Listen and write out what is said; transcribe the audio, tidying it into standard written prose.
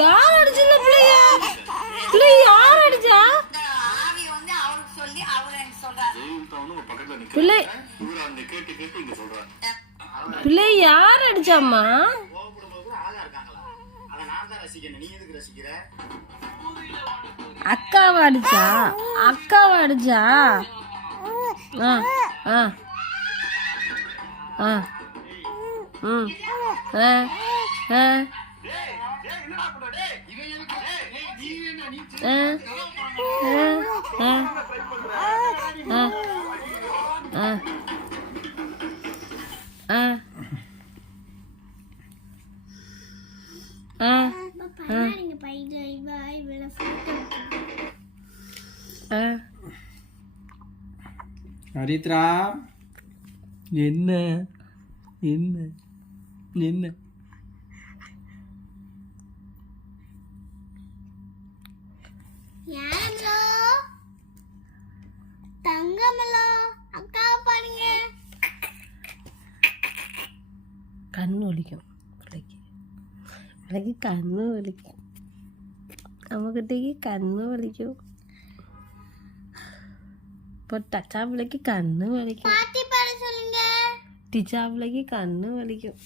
யார் அடிச்சல பிள்ளைய? பிள்ளை யார் அடிச்சா? ஆவி வந்து அவருக்கு சொல்லி அவர் எனக்கு சொல்றாரு. பிள்ளை பிள்ளை யார் அடிச்சாம்மா? அக்காவை அடிச்சா? அக்காவை அடிச்சா? ஆ ஆ ஆ ம் ஆ ஆ ஹரித்ரா என்ன என்ன என்ன யாரோ தங்கமலோ அக்காவை பாருங்க. கண்ணு வலிக்கும் பிள்ளைக்கு. பிள்ளைக்கு கண்ணு வலிக்கும். நம்மகிட்டக்கு கண்ணு வலிக்கும். இப்போ டச்சா பிள்ளைக்கு கண்ணு வலிக்கும். பாட்டி பாட சொல்லுங்க. டிச்சா பிள்ளைக்கு கண்ணு வலிக்கும்.